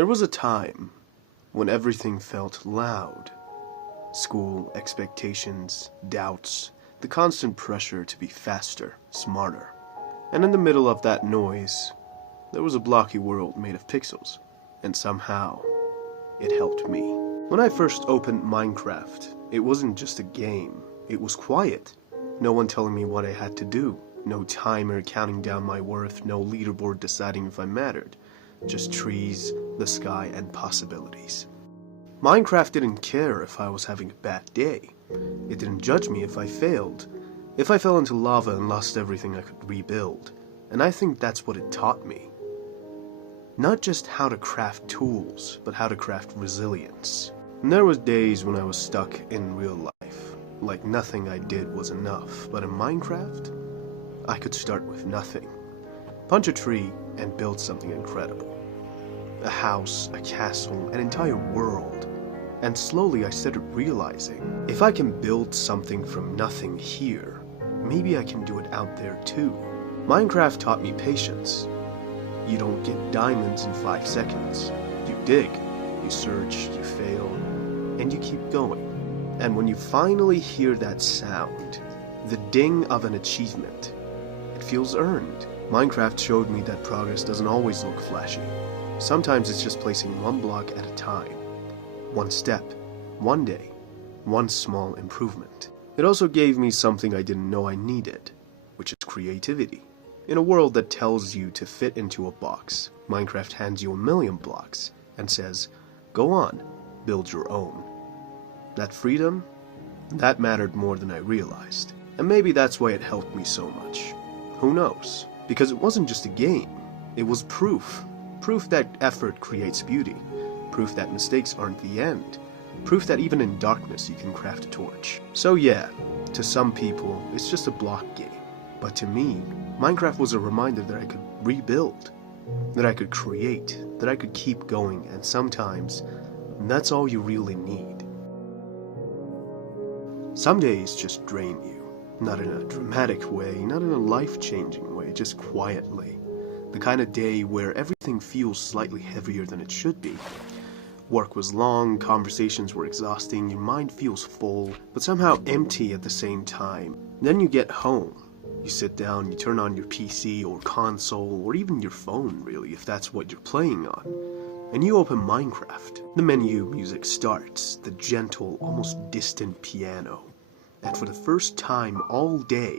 There was a time when everything felt loud. School, expectations, doubts, the constant pressure to be faster, smarter. And in the middle of that noise, there was a blocky world made of pixels, and somehow, it helped me. When I first opened Minecraft, it wasn't just a game, it was quiet. No one telling me what I had to do, no timer counting down my worth, no leaderboard deciding if I mattered. Just trees, the sky, and possibilities. Minecraft didn't care if I was having a bad day. It didn't judge me if I failed. If I fell into lava and lost everything, I could rebuild. And I think that's what it taught me. Not just how to craft tools, but how to craft resilience. And there was days when I was stuck in real life. Like nothing I did was enough. But in Minecraft, I could start with nothing. Punch a tree and build something incredible. A house, a castle, an entire world. And slowly I started realizing, if I can build something from nothing here, maybe I can do it out there too. Minecraft taught me patience. You don't get diamonds in 5 seconds. You dig, you search, you fail, and you keep going. And when you finally hear that sound, the ding of an achievement, it feels earned. Minecraft showed me that progress doesn't always look flashy. Sometimes it's just placing one block at a time. One step, one day, one small improvement. It also gave me something I didn't know I needed, which is creativity. In a world that tells you to fit into a box, Minecraft hands you 1,000,000 blocks and says, go on, build your own. That freedom, that mattered more than I realized. And maybe that's why it helped me so much. Who knows? Because it wasn't just a game, it was proof. Proof that effort creates beauty. Proof that mistakes aren't the end. Proof that even in darkness you can craft a torch. So yeah, to some people, it's just a block game. But to me, Minecraft was a reminder that I could rebuild, that I could create, that I could keep going, and sometimes, that's all you really need. Some days just drain you. Not in a dramatic way, not in a life-changing way, just quietly. The kind of day where everything feels slightly heavier than it should be. Work was long, conversations were exhausting, your mind feels full, but somehow empty at the same time. Then you get home. You sit down, you turn on your PC or console, or even your phone really, if that's what you're playing on. And you open Minecraft. The menu music starts, the gentle, almost distant piano. And for the first time all day,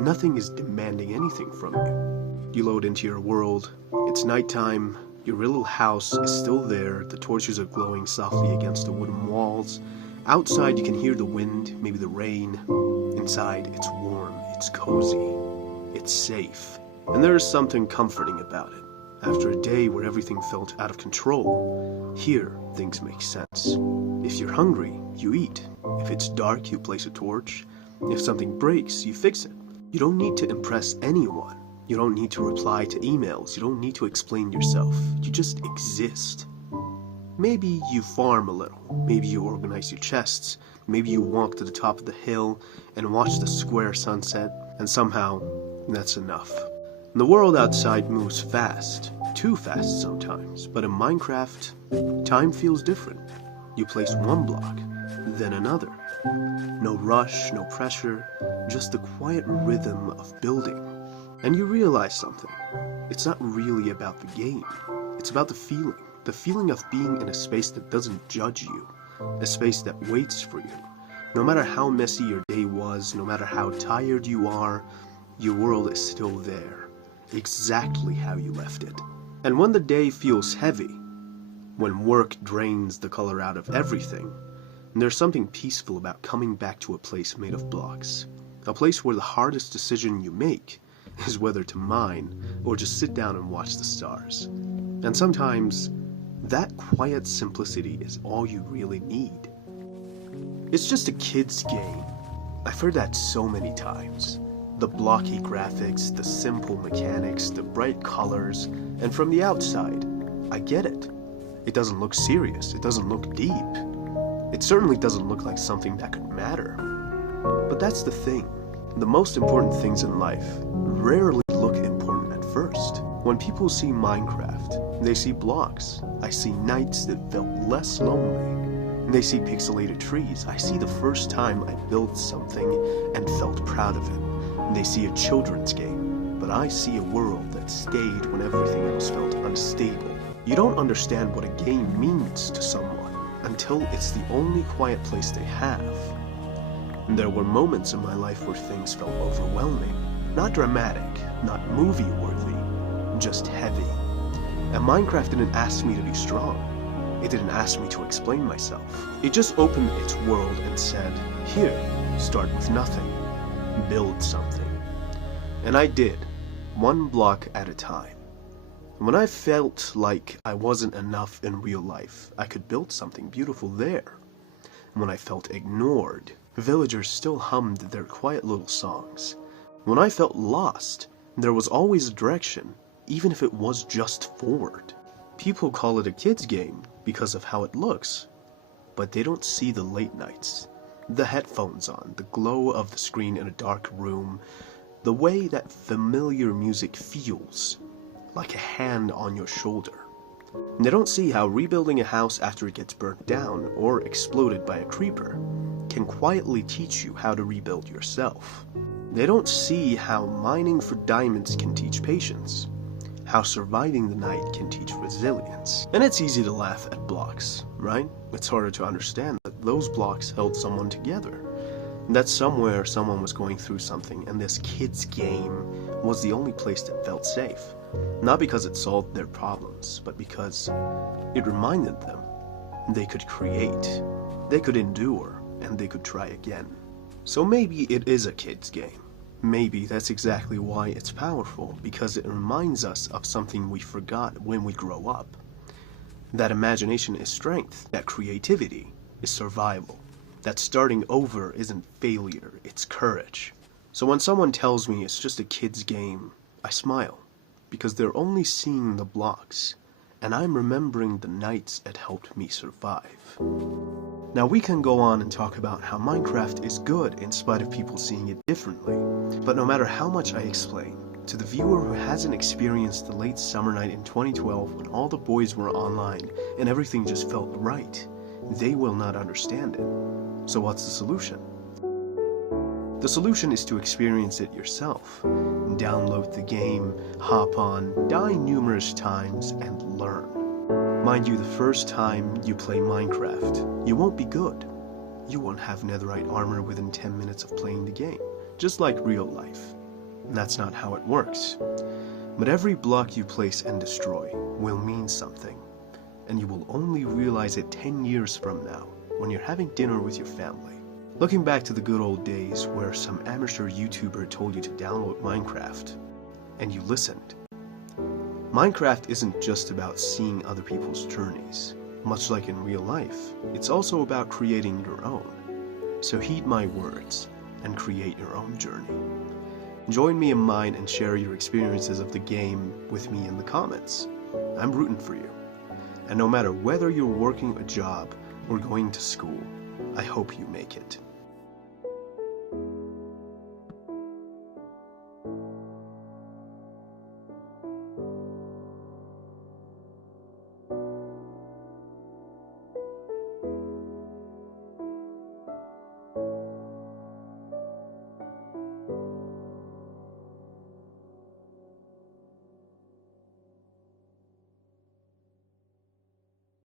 nothing is demanding anything from you. You load into your world, it's nighttime, your little house is still there, the torches are glowing softly against the wooden walls. Outside you can hear the wind, maybe the rain. Inside it's warm, it's cozy, it's safe. And there is something comforting about it. After a day where everything felt out of control, here things make sense. If you're hungry, you eat. If it's dark, you place a torch. If something breaks, you fix it. You don't need to impress anyone. You don't need to reply to emails. You don't need to explain yourself. You just exist. Maybe you farm a little. Maybe you organize your chests. Maybe you walk to the top of the hill and watch the square sunset. And somehow, that's enough. The world outside moves fast. Too fast sometimes. But in Minecraft, time feels different. You place one block, then another. No rush, no pressure, just the quiet rhythm of building. And you realize something. It's not really about the game. It's about the feeling of being in a space that doesn't judge you, a space that waits for you. No matter how messy your day was, no matter how tired you are, your world is still there, exactly how you left it. And when the day feels heavy, when work drains the color out of everything, there's something peaceful about coming back to a place made of blocks. A place where the hardest decision you make is whether to mine or just sit down and watch the stars. And sometimes, that quiet simplicity is all you really need. It's just a kid's game. I've heard that so many times. The blocky graphics, the simple mechanics, the bright colors, and from the outside, I get it. It doesn't look serious, it doesn't look deep. It certainly doesn't look like something that could matter. But that's the thing. The most important things in life rarely look important at first. When people see Minecraft, they see blocks. I see nights that felt less lonely. They see pixelated trees. I see the first time I built something and felt proud of it. They see a children's game, but I see a world that stayed when everything else felt unstable. You don't understand what a game means to someone until it's the only quiet place they have. And there were moments in my life where things felt overwhelming. Not dramatic, not movie-worthy, just heavy. And Minecraft didn't ask me to be strong. It didn't ask me to explain myself. It just opened its world and said, here, start with nothing, build something. And I did, one block at a time. When I felt like I wasn't enough in real life, I could build something beautiful there. And when I felt ignored, villagers still hummed their quiet little songs. When I felt lost, there was always a direction, even if it was just forward. People call it a kid's game because of how it looks, but they don't see the late nights, the headphones on, the glow of the screen in a dark room, the way that familiar music feels like a hand on your shoulder. And they don't see how rebuilding a house after it gets burnt down or exploded by a creeper can quietly teach you how to rebuild yourself. They don't see how mining for diamonds can teach patience, how surviving the night can teach resilience. And it's easy to laugh at blocks, right? It's harder to understand that those blocks held someone together. That somewhere someone was going through something and this kid's game was the only place that felt safe. Not because it solved their problems, but because it reminded them they could create, they could endure, and they could try again. So maybe it is a kid's game. Maybe that's exactly why it's powerful, because it reminds us of something we forgot when we grow up. That imagination is strength, that creativity is survival, that starting over isn't failure, it's courage. So when someone tells me it's just a kid's game, I smile, because they're only seeing the blocks, and I'm remembering the nights it helped me survive. Now we can go on and talk about how Minecraft is good in spite of people seeing it differently, but no matter how much I explain, to the viewer who hasn't experienced the late summer night in 2012 when all the boys were online and everything just felt right, they will not understand it. So what's the solution? The solution is to experience it yourself. Download the game, hop on, die numerous times, and learn. Mind you, the first time you play Minecraft, you won't be good. You won't have netherite armor within 10 minutes of playing the game, just like real life. And that's not how it works. But every block you place and destroy will mean something, and you will only realize it 10 years from now, when you're having dinner with your family. Looking back to the good old days where some amateur YouTuber told you to download Minecraft, and you listened. Minecraft isn't just about seeing other people's journeys. Much like in real life, it's also about creating your own. So heed my words and create your own journey. Join me in mine and share your experiences of the game with me in the comments. I'm rooting for you. And no matter whether you're working a job or going to school, I hope you make it.